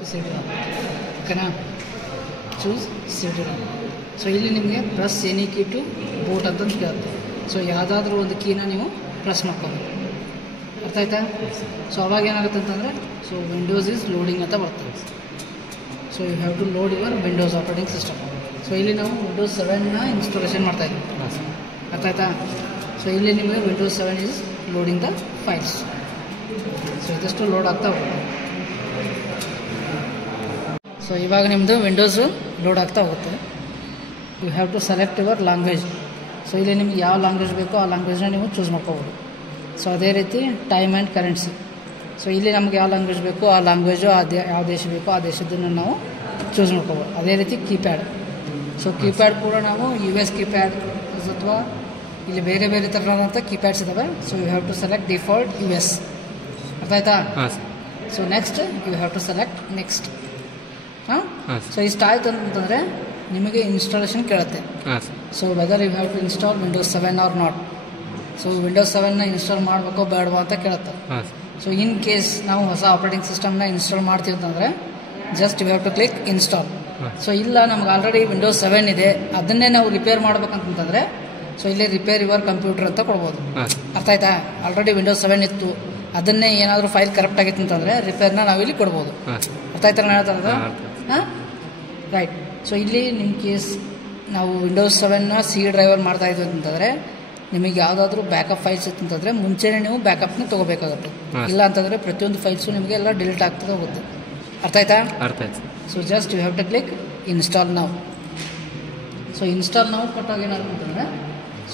CD-ROM. ಓಕೆನಾ, choose CD-ROM. So ಇಲ್ಲಿ ನಿಮಗೆ press any key to boot ಅಂತಂದು ಕೇಳುತ್ತೆ. ಸೊ ಯಾವುದಾದ್ರೂ ಒಂದು ಕೀನ ನೀವು ಪ್ರೆಸ್ ಮಾಡ್ಕೋಬೇಕು. ಅರ್ಥ ಆಯ್ತಾ? ಸೊ ಅವಾಗ ಏನಾಗುತ್ತೆ ಅಂತಂದರೆ ಸೊ ವಿಂಡೋಸ್ ಈಸ್ ಲೋಡಿಂಗ್ ಅಂತ ಬರ್ತದೆ. So you have to load your Windows operating system. So ಇಲ್ಲಿ ನಾವು ವಿಂಡೋಸ್ 7ನ ಇನ್ಸ್ಟಾಲೇಷನ್ ಮಾಡ್ತಾಯಿದ್ವಿ. ಅರ್ಥ ಆಯ್ತಾ? ಸೊ ಇಲ್ಲಿ ನಿಮಗೆ Windows 7 is loading the files. So ಇದಷ್ಟು ಲೋಡ್ ಆಗ್ತಾ ಹೋಗುತ್ತೆ. ಸೊ ಇವಾಗ ನಿಮ್ಮದು ವಿಂಡೋಸು ಲೋಡ್ ಆಗ್ತಾ ಹೋಗುತ್ತೆ. You have to select your language. So ಇಲ್ಲಿ ನಿಮ್ಗೆ ಯಾವ ಲ್ಯಾಂಗ್ವೇಜ್ ಬೇಕೋ ಆ ಲ್ಯಾಂಗ್ವೇಜ್ನ ನೀವು ಚೂಸ್ ಮಾಡ್ಕೋಬೋದು. ಸೊ ಅದೇ ರೀತಿ ಟೈಮ್ ಆ್ಯಂಡ್ ಕರೆನ್ಸಿ. ಸೊ ಇಲ್ಲಿ ನಮ್ಗೆ ಯಾವ ಲ್ಯಾಂಗ್ವೇಜ್ ಬೇಕೋ ಆ ಲ್ಯಾಂಗ್ವೇಜು ಯಾವ ದೇಶ ಬೇಕೋ ಆ ದೇಶದನ್ನು ನಾವು ಚೂಸ್ ಮಾಡ್ಕೋಬೋದು. ಅದೇ ರೀತಿ ಕೀಪ್ಯಾಡ್. ಸೊ ಕೀಪ್ಯಾಡ್ ಕೂಡ ನಾವು US ಕೀಪ್ಯಾಡ್ ಅಥವಾ ಇಲ್ಲಿ ಬೇರೆ ಬೇರೆ ಥರದಂಥ ಕೀಪ್ಯಾಡ್ಸ್ ಇದ್ದಾವೆ. So you have to select default US. ಅರ್ಥ ಆಯ್ತಾ? So next you have to select next. ಹಾಂ, ಸೊ ಇಷ್ಟ ಆಯ್ತು ಅಂತಂದರೆ ನಿಮಗೆ ಇನ್ಸ್ಟಾಲೇಷನ್ ಕೇಳುತ್ತೆ. So whether you have to install Windows 7 or not. So Windows 7ನ ಇನ್ಸ್ಟಾಲ್ ಮಾಡಬೇಕೋ ಬೇಡವಾ ಅಂತ ಕೇಳುತ್ತೆ. ಸೊ ಇನ್ ಕೇಸ್ ನಾವು ಹೊಸ ಆಪರೇಟಿಂಗ್ ಸಿಸ್ಟಮ್ನ ಇನ್ಸ್ಟಾಲ್ ಮಾಡ್ತೀವಿ ಅಂತಂದರೆ just you have to click install. So ಇಲ್ಲ ನಮ್ಗೆ ಆಲ್ರೆಡಿ ವಿಂಡೋಸ್ 7 ಇದೆ, ಅದನ್ನೇ ನಾವು ರಿಪೇರ್ ಮಾಡ್ಬೇಕಂತಂದರೆ ಸೊ ಇಲ್ಲಿ ರಿಪೇರ್ ಯುವರ್ ಕಂಪ್ಯೂಟರ್ ಅಂತ ಕೊಡ್ಬೋದು. ಅರ್ಥ ಆಯ್ತಾ? ಆಲ್ರೆಡಿ ವಿಂಡೋಸ್ 7 ಇತ್ತು, ಅದನ್ನೇ ಏನಾದರೂ ಫೈಲ್ ಕರೆಕ್ಟ್ ಆಗಿತ್ತು ಅಂತಂದರೆ ರಿಪೇರ್ನ ನಾವಿಲ್ಲಿ ಕೊಡ್ಬೋದು. ಅರ್ಥ ಆಯ್ತಾ ನಾನು ಹೇಳ್ತಾ ಇರೋದು? ಹಾಂ, ರೈಟ್. ಸೊ ಇಲ್ಲಿ ನಿಮ್ಮ ಕೇಸ್ ನಾವು ವಿಂಡೋಸ್ 7ನ C ಡ್ರೈವರ್ ಮಾಡ್ತಾಯಿದ್ವಿ ಅಂತಂದರೆ ನಿಮಗೆ ಯಾವುದಾದ್ರೂ ಬ್ಯಾಕಪ್ ಫೈಲ್ಸ್ ಇತ್ತು ಅಂತಂದರೆ ಮುಂಚೆನೇ ನೀವು ಬ್ಯಾಕಪ್ನ ತೊಗೋಬೇಕಾಗುತ್ತೆ. ಇಲ್ಲ ಅಂತಂದರೆ ಪ್ರತಿಯೊಂದು ಫೈಲ್ಸು ನಿಮಗೆ ಎಲ್ಲ ಡಿಲೀಟ್ ಆಗ್ತದೆ ಹೋಗುತ್ತೆ. ಅರ್ಥ ಆಯ್ತಾ? ಅರ್ಥ ಆಯ್ತು. So just you have to click install now. So install now ಕೊಟ್ಟಾಗ ಏನಾಗುತ್ತೆ ಅಂತಂದರೆ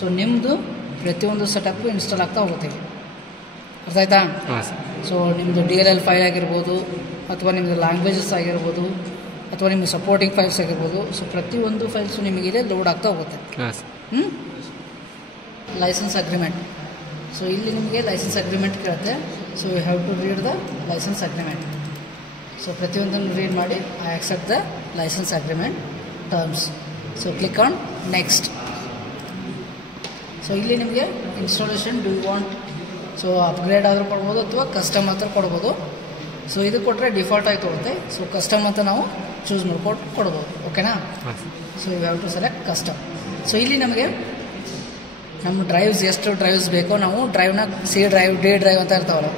ಸೊ ನಿಮ್ಮದು ಪ್ರತಿಯೊಂದು ಸೆಟಪ್ಪು ಇನ್ಸ್ಟಾಲ್ ಆಗ್ತಾ ಹೋಗುತ್ತೆ. ಅರ್ಥ ಆಯ್ತಾ? ಸೊ ನಿಮ್ಮದು DLL ಫೈಲ್ ಆಗಿರ್ಬೋದು ಅಥವಾ ನಿಮ್ಮದು ಲ್ಯಾಂಗ್ವೇಜಸ್ ಆಗಿರ್ಬೋದು ಅಥವಾ ನಿಮ್ಮ ಸಪೋರ್ಟಿಂಗ್ ಫೈಲ್ಸ್ ಆಗಿರ್ಬೋದು. ಸೊ ಪ್ರತಿಯೊಂದು ಫೈಲ್ಸು ನಿಮಗಿದೆ ಲೋಡ್ ಆಗ್ತಾ ಹೋಗುತ್ತೆ. Licence agreement. ಸೊ ಇಲ್ಲಿ ನಿಮಗೆ ಲೈಸೆನ್ಸ್ ಅಗ್ರಿಮೆಂಟ್ ಕೇಳುತ್ತೆ. So you have to read the licence agreement. So ಪ್ರತಿಯೊಂದನ್ನು ರೀಡ್ ಮಾಡಿ I accept the licence agreement terms. So click on next. So ಇಲ್ಲಿ ನಿಮಗೆ installation do you want so upgrade ಆದರೂ ಕೊಡ್ಬೋದು ಅಥವಾ ಕಸ್ಟಮ್ ಅಂತ ಕೊಡ್ಬೋದು. ಸೊ ಇದು ಕೊಟ್ಟರೆ ಡಿಫಾಲ್ಟ್ ಆಗಿ ತೊಗೊಳುತ್ತೆ. ಸೊ ಕಸ್ಟಮ್ ಅಂತ ನಾವು ಚೂಸ್ ಮಾಡ್ಕೊಂಡು ಕೊಡ್ಬೋದು. ಓಕೆನಾ? So you have to select custom. So ಇಲ್ಲಿ ನಮಗೆ ನಮ್ಮ ಡ್ರೈವ್ಸ್ ಎಷ್ಟು ಡ್ರೈವ್ಸ್ ಬೇಕೋ ನಾವು ಡ್ರೈವ್ನ C ಡ್ರೈವ್ D ಡ್ರೈವ್ ಅಂತ ಇರ್ತಾವಲ್ಲ,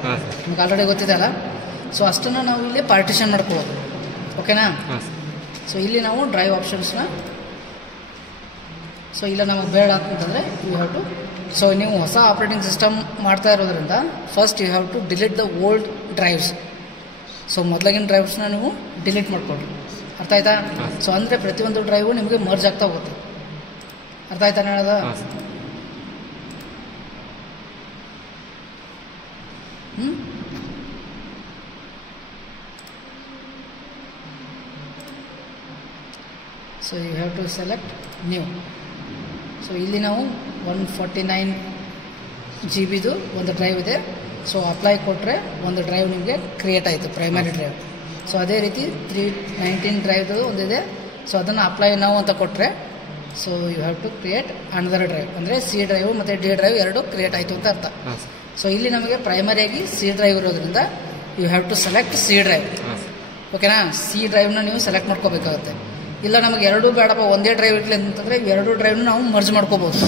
ನಿಮ್ಗೆ ಆಲ್ರೆಡಿ ಗೊತ್ತಿದೆ ಅಲ್ಲ. ಸೊ ಅಷ್ಟನ್ನು ನಾವು ಇಲ್ಲಿ ಪಾರ್ಟಿಷನ್ ಮಾಡ್ಕೋಬೋದು. ಓಕೆನಾ? ಸೊ ಇಲ್ಲಿ ನಾವು ಡ್ರೈವ್ ಆಪ್ಷನ್ಸ್ನ ಸೊ ಇಲ್ಲ ನಮಗೆ ಬೇಡ ಅಂತಂದರೆ ಯು ಹ್ಯಾವ್ ಟು ಸೊ ನೀವು ಹೊಸ ಆಪ್ರೇಟಿಂಗ್ ಸಿಸ್ಟಮ್ ಮಾಡ್ತಾ ಇರೋದ್ರಿಂದ first you have to delete the old drives. So ಮೊದಲಾಗಿನ ಡ್ರೈವ್ಸ್ನ ನೀವು ಡಿಲೀಟ್ ಮಾಡಿಕೊಡ್ರಿ. ಅರ್ಥ ಆಯ್ತಾ? ಸೊ ಅಂದರೆ ಪ್ರತಿಯೊಂದು ಡ್ರೈವು ನಿಮಗೆ ಮರ್ಜ್ ಆಗ್ತಾ ಹೋಗುತ್ತೆ. ಅರ್ಥ ಆಯ್ತಾ ಹೇಳೋದು? So you have to select new. So ಇಲ್ಲಿ ನಾವು 149 GB ಒಂದು ಡ್ರೈವ್ ಇದೆ. ಸೊ ಅಪ್ಲೈ ಕೊಟ್ಟರೆ ಒಂದು ಡ್ರೈವ್ ನಿಮಗೆ ಕ್ರಿಯೇಟ್ ಆಯಿತು, ಪ್ರೈಮರಿ ಡ್ರೈವ್. ಸೊ ಅದೇ ರೀತಿ 319 ಡ್ರೈವ್ದು ಒಂದಿದೆ. ಸೊ ಅದನ್ನು ಅಪ್ಲೈ ನಾವು ಅಂತ ಕೊಟ್ಟರೆ so you have to create another drive. ಅಂದರೆ C ಡ್ರೈವ್ ಮತ್ತು D ಡ್ರೈವ್ ಎರಡು ಕ್ರಿಯೇಟ್ ಆಯಿತು ಅಂತ ಅರ್ಥ. ಸೊ ಇಲ್ಲಿ ನಮಗೆ ಪ್ರೈಮರಿಯಾಗಿ C ಡ್ರೈವ್ ಇರೋದ್ರಿಂದ you have to select C drive. ಓಕೆನಾ? C ಡ್ರೈವ್ನ ನೀವು ಸೆಲೆಕ್ಟ್ ಮಾಡ್ಕೋಬೇಕಾಗುತ್ತೆ. ಇಲ್ಲ ನಮಗೆ ಎರಡೂ ಬೇಡಪ್ಪ ಒಂದೇ ಡ್ರೈವ್ ಇರಲಿ ಅಂತಂದರೆ ಎರಡು ಡ್ರೈವ್ನ ನಾವು ಮರ್ಜ್ ಮಾಡ್ಕೋಬೋದು.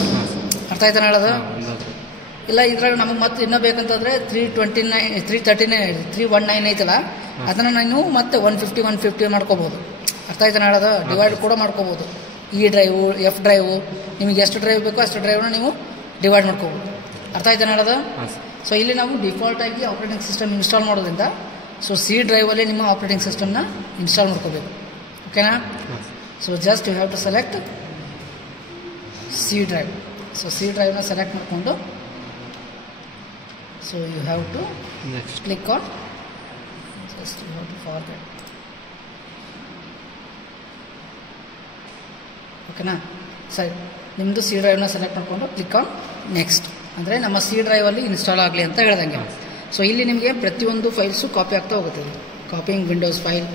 ಅರ್ಥ ಆಯ್ತಾ ಹೇಳೋದು? ಇಲ್ಲ ಇದ್ರಾಗ ನಮಗೆ ಮತ್ತೆ ಇನ್ನೂ ಬೇಕಂತಂದರೆ 319 ಐತಲ್ಲ, ಅದನ್ನು ನಾನು ಮತ್ತೆ 150 ಮಾಡ್ಕೋಬೋದು. ಅರ್ಥ ಆಯ್ತಾ ಹೇಳೋದು? ಡಿವೈಡ್ ಕೂಡ ಮಾಡ್ಕೋಬೋದು. E ಡ್ರೈವು F ಡ್ರೈವು ನಿಮಗೆ ಎಷ್ಟು ಡ್ರೈವ್ ಬೇಕೋ ಅಷ್ಟು ಡ್ರೈವ್ನ ನೀವು ಡಿವೈಡ್ ಮಾಡ್ಕೋಬೋದು. ಅರ್ಥ ಆಯ್ತಾ ಹೇಳೋದು? ಸೊ ಇಲ್ಲಿ ನಾವು ಡಿಫಾಲ್ಟಾಗಿ ಆಪ್ರೇಟಿಂಗ್ ಸಿಸ್ಟಮ್ ಇನ್ಸ್ಟಾಲ್ ಮಾಡೋದ್ರಿಂದ ಸೊ C ಡ್ರೈವಲ್ಲಿ ನಿಮ್ಮ ಆಪ್ರೇಟಿಂಗ್ ಸಿಸ್ಟಮ್ನ ಇನ್ಸ್ಟಾಲ್ ಮಾಡ್ಕೋಬೇಕು. ಓಕೆನಾ? So just you have to select C drive. So C ಡ್ರೈವ್ನ ಸೆಲೆಕ್ಟ್ ಮಾಡಿಕೊಂಡು so you have to click on just you have to forward. ಓಕೆನಾ? ಸರಿ, ನಿಮ್ಮದು C ಡ್ರೈವ್ನ ಸೆಲೆಕ್ಟ್ ಮಾಡಿಕೊಂಡು ಕ್ಲಿಕ್ ಆನ್ ನೆಕ್ಸ್ಟ್. ಅಂದರೆ ನಮ್ಮ C ಡ್ರೈವಲ್ಲಿ ಇನ್ಸ್ಟಾಲ್ ಆಗಲಿ ಅಂತ ಹೇಳ್ದಂಗೆ. ಸೊ ಇಲ್ಲಿ ನಿಮಗೆ ಪ್ರತಿಯೊಂದು ಫೈಲ್ಸು ಕಾಪಿ ಆಗ್ತಾ ಹೋಗುತ್ತೆ. Copying Windows file,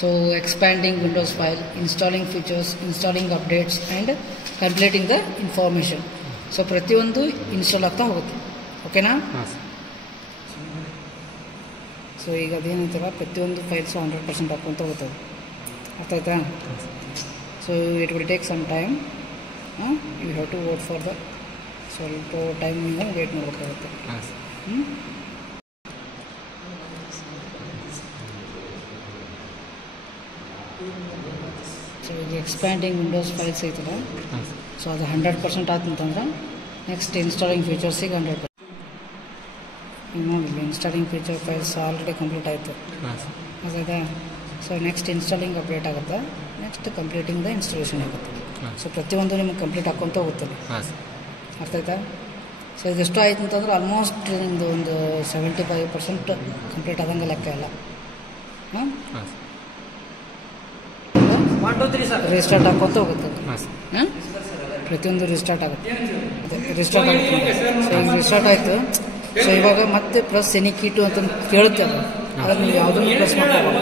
so expanding Windows file, installing features, installing updates and completing the information. So ಪ್ರತಿಯೊಂದು ಇನ್ಸ್ಟಾಲ್ ಆಗ್ತಾ ಹೋಗುತ್ತೆ. ಓಕೆನಾ? ಸೊ ಈಗ ಅದೇನಂತೀರ ಪ್ರತಿಯೊಂದು ಫೈಲ್ಸು 100% ಹಾಕ್ಕೊಂತ ಹೋಗ್ತದೆ. ಅರ್ಥ ಆಯ್ತಾ? So it will take some time. You have to wait for the ಸ್ವಲ್ಪ ಟೈಮ್ ನೀವು ವೇಟ್ ಮಾಡಬೇಕಾಗುತ್ತೆ. ಸೊ ಈಗ ಎಕ್ಸ್ಪ್ಯಾಂಡಿಂಗ್ ವಿಂಡೋಸ್ ಫೈಲ್ಸ್ ಐತಲ್ಲ, ಸೊ ಅದು 100% ಆತಂತಂದ್ರೆ ನೆಕ್ಸ್ಟ್ ಇನ್ಸ್ಟಾಲಿಂಗ್ ಫೀಚರ್ಸಿಗೆ 100%. ಈಗ ನೋಡಿಲ್ಲ, installing feature files already complete ಆಯಿತು. ಅದಾಯ್ತಾ? ಸೊ ನೆಕ್ಸ್ಟ್ ಇನ್ಸ್ಟಾಲಿಂಗ್ ಅಪ್ಡೇಟ್ ಆಗುತ್ತೆ, ನೆಕ್ಸ್ಟ್ ಕಂಪ್ಲೀಟಿಂಗ್ ದ ಇನ್ಸ್ಟಾಲೇಷನ್ ಆಗುತ್ತೆ. ಸೊ ಪ್ರತಿಯೊಂದು ನಿಮಗೆ ಕಂಪ್ಲೀಟ್ ಹಾಕ್ಕೊಂತ ಹೋಗ್ತದೆ. ಅರ್ಥ ಆಯ್ತಾ? ಸೊ ಇದೆಷ್ಟು ಆಯ್ತು ಅಂತಂದ್ರೆ ಆಲ್ಮೋಸ್ಟ್ ನಿಮ್ಮದು ಒಂದು 75% ಕಂಪ್ಲೀಟ್ ಆದಂಗೆ ಲೆಕ್ಕ ಇಲ್ಲ. ರಿಸ್ಟಾರ್ಟ್ ಹಾಕ್ಕೊಂತ ಹೋಗುತ್ತೆ. ಪ್ರತಿಯೊಂದು ರಿಸ್ಟಾರ್ಟ್ ಆಗುತ್ತೆ. ರಿಸ್ಟಾರ್ಟ್ ಆಗುತ್ತೆ. ಸೊ ಈಗ ರಿಸ್ಟಾರ್ಟ್ ಆಯಿತು. ಸೊ ಇವಾಗ ಮತ್ತೆ ಪ್ಲಸ್ ಎನಿ ಕೀಟು ಅಂತ ಕೇಳುತ್ತೆ ಅದು. ಅದನ್ನು ನೀವು ಯಾವುದನ್ನು ಪ್ರೆಸ್ ಮಾಡ್ಕೋಬೋದು.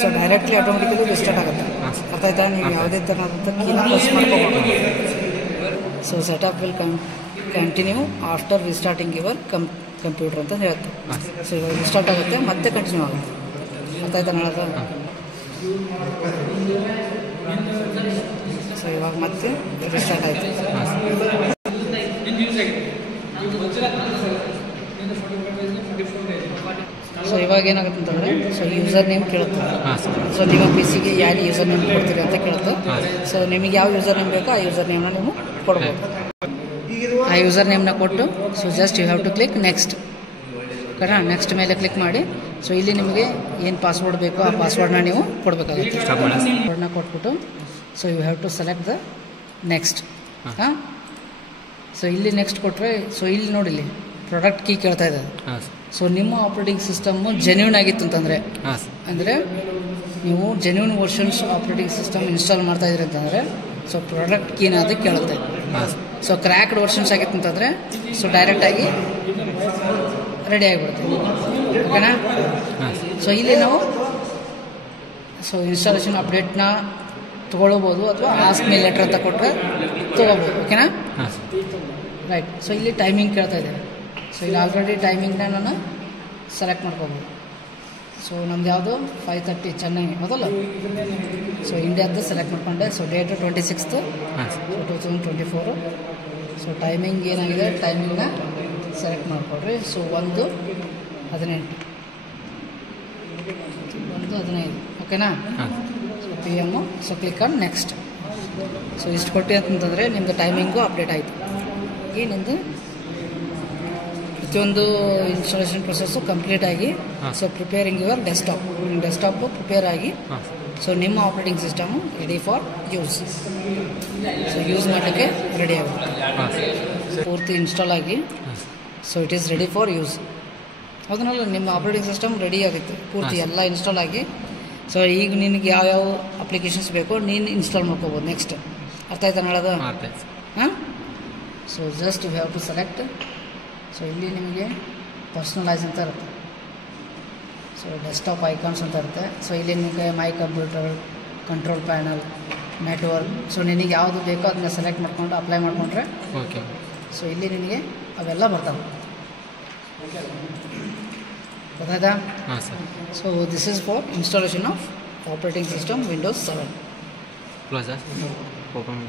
ಸೊ ಡೈರೆಕ್ಟ್ಲಿ ಆಟೋಮೆಟಿಕಲಿ ರಿಸ್ಟಾರ್ಟ್ ಆಗುತ್ತೆ. ಅರ್ಥ ಆಯ್ತಾ? ನೀವು ಯಾವುದೇ ಥರದಂಥ ಕೀನ ಪ್ರೆಸ್ ಮಾಡ್ಕೋಬೋದು. So setup will continue after restarting your computer ಅಂತ ಹೇಳುತ್ತೆ. ಸೊ ಇವಾಗ ರಿಸ್ಟಾರ್ಟ್ ಆಗುತ್ತೆ, ಮತ್ತೆ ಕಂಟಿನ್ಯೂ ಆಗುತ್ತೆ. ಅರ್ಥ ಆಯ್ತಾ ಹೇಳೋದು? ಸೊ ಇವಾಗ ಮತ್ತೆ ರಿಸ್ಟಾರ್ಟ್ ಆಯಿತು. ಸೊ ಇವಾಗ ಏನಾಗುತ್ತೆ ಅಂತಂದರೆ, ಸೊ ಯೂಸರ್ ನೇಮ್ ಕೇಳುತ್ತೆ. ಸೊ ನಿಮ್ಮ ಪಿ ಸಿಗೆ ಯಾವ ಯೂಸರ್ ನೇಮ್ ಕೊಡ್ತೀರಿ ಅಂತ ಕೇಳುತ್ತೆ. ಸೊ ನಿಮಗೆ ಯಾವ ಯೂಸರ್ ನೇಮ್ ಬೇಕೋ ಆ ಯೂಸರ್ ನೇಮ್ನ ನೀವು ಕೊಡ್ಬೋದು. ಆ ಯೂಸರ್ ನೇಮ್ನ ಕೊಟ್ಟು so just you have to click next. ಕರೆಕ್ಟಾ? ನೆಕ್ಸ್ಟ್ ಮೇಲೆ ಕ್ಲಿಕ್ ಮಾಡಿ. ಸೊ ಇಲ್ಲಿ ನಿಮಗೆ ಏನು ಪಾಸ್ವರ್ಡ್ ಬೇಕೋ ಆ ಪಾಸ್ವರ್ಡ್ನ ನೀವು ಕೊಡಬೇಕಾಗುತ್ತೆ. ಪಾಸ್ವರ್ಡ್ನ ಕೊಟ್ಬಿಟ್ಟು so you have to select the next. ಹಾಂ, ಸೊ ಇಲ್ಲಿ ನೆಕ್ಸ್ಟ್ ಕೊಟ್ಟರೆ, ಸೊ ಇಲ್ಲಿ ನೋಡಿಲ್ಲಿ ಪ್ರಾಡಕ್ಟ್ ಕೀ ಕೇಳ್ತಾ ಇದೆ. ಸೊ ನಿಮ್ಮ ಆಪ್ರೇಟಿಂಗ್ ಸಿಸ್ಟಮ್ಮು ಜೆನ್ಯೂನ್ ಆಗಿತ್ತು ಅಂತಂದರೆ, ಅಂದರೆ ನೀವು genuine versions operating system install ಮಾಡ್ತಾ ಇದ್ರಿ ಅಂತಂದರೆ ಸೊ ಪ್ರಾಡಕ್ಟ್ ಕೀನ ಅದು ಕೇಳುತ್ತೆ. ಸೊ ಕ್ರ್ಯಾಕ್ಡ್ ವರ್ಷನ್ಸ್ ಆಗಿತ್ತು ಅಂತಂದರೆ ಸೊ ಡೈರೆಕ್ಟಾಗಿ ರೆಡಿ ಆಗಿಬಿಡುತ್ತೆ. ಓಕೆನಾ? ಸೊ ಇಲ್ಲಿ ನಾವು ಸೊ ಇನ್ಸ್ಟಾಲೇಷನ್ ಅಪ್ಡೇಟ್ನ ತೊಗೊಳ್ಬೋದು ಅಥವಾ ಆಸ್ಕ್ ಮೀ ಲೆಟರ್ ಅಂತ ಕೊಟ್ಟರೆ ತೊಗೋಬೋದು. ಓಕೆನಾ? ರೈಟ್. ಸೊ ಇಲ್ಲಿ ಟೈಮಿಂಗ್ ಕೇಳ್ತಾ ಇದೆ. ಸೊ ಇಲ್ಲಿ ಆಲ್ರೆಡಿ ಟೈಮಿಂಗ್ನ ನಾನು ಸೆಲೆಕ್ಟ್ ಮಾಡ್ಕೋಬೋದು. ಸೊ ನಮ್ದು ಯಾವುದು 5:30 ಚೆನ್ನೈ ಹೌದಲ್ಲ? ಸೊ ಇಂಡಿಯಾದ್ದು ಸೆಲೆಕ್ಟ್ ಮಾಡ್ಕೊಂಡೆ. So date 26 2024. ಸೊ ಟೈಮಿಂಗ್ ಏನಾಗಿದೆ ಟೈಮಿಂಗ್ನ ಸೆಲೆಕ್ಟ್ ಮಾಡಿಕೊಡ್ರಿ. ಸೊ 1:18 ಓಕೆನಾ? So PM. So click on next. So ಇಷ್ಟು ಕೊಟ್ಟು ಅಂತಂದರೆ ನಿಮ್ಮದು ಟೈಮಿಂಗು ಅಪ್ಡೇಟ್ ಆಯಿತು. ಏನಿಂದು ಪ್ರತಿಯೊಂದು ಇನ್ಸ್ಟಾಲೇಷನ್ ಪ್ರೊಸೆಸ್ಸು ಕಂಪ್ಲೀಟ್ ಆಗಿ so preparing your desktop prepare ಆಗಿ ಸೊ ನಿಮ್ಮ operating system ready for use. So use ಮಾಡಲಿಕ್ಕೆ ರೆಡಿ ಆಗುತ್ತೆ. ಪೂರ್ತಿ ಇನ್ಸ್ಟಾಲ್ ಆಗಿ so it is ready for use. ಅದನ್ನೆಲ್ಲ ನಿಮ್ಮ ಆಪ್ರೇಟಿಂಗ್ ಸಿಸ್ಟಮ್ ರೆಡಿ ಆಗುತ್ತೆ ಪೂರ್ತಿ ಎಲ್ಲ ಇನ್ಸ್ಟಾಲ್ ಆಗಿ. ಸೊ ಈಗ ನಿನಗೆ ಯಾವ್ಯಾವ ಅಪ್ಲಿಕೇಶನ್ಸ್ ಬೇಕೋ ನೀನು ಇನ್ಸ್ಟಾಲ್ ಮಾಡ್ಕೋಬೋದು ನೆಕ್ಸ್ಟ್. ಅರ್ಥ ಆಯ್ತಾ ಹೇಳೋದು? ಹಾಂ. So just you have to select. So ಇಲ್ಲಿ ನಿಮಗೆ ಪರ್ಸ್ನಲೈಸ್ ಅಂತ ಇರುತ್ತೆ. ಸೊ ಡೆಸ್ಕ್ಟಾಪ್ ಐಕಾನ್ಸ್ ಅಂತ ಇರುತ್ತೆ. ಸೊ ಇಲ್ಲಿ ನಿಮಗೆ ಮೈ computer, control panel, network. So ನಿನಗೆ ಯಾವುದು ಬೇಕೋ ಅದನ್ನ ಸೆಲೆಕ್ಟ್ ಮಾಡ್ಕೊಂಡು ಅಪ್ಲೈ ಮಾಡಿಕೊಂಡ್ರೆ ಓಕೆ. ಸೊ ಇಲ್ಲಿ ನಿನಗೆ ಅವೆಲ್ಲ ಬರ್ತಾವೆ. ಗೊತ್ತಾಯ್ತಾ? ಹಾಂ sir. So this is for installation of operating system Windows 7. Close open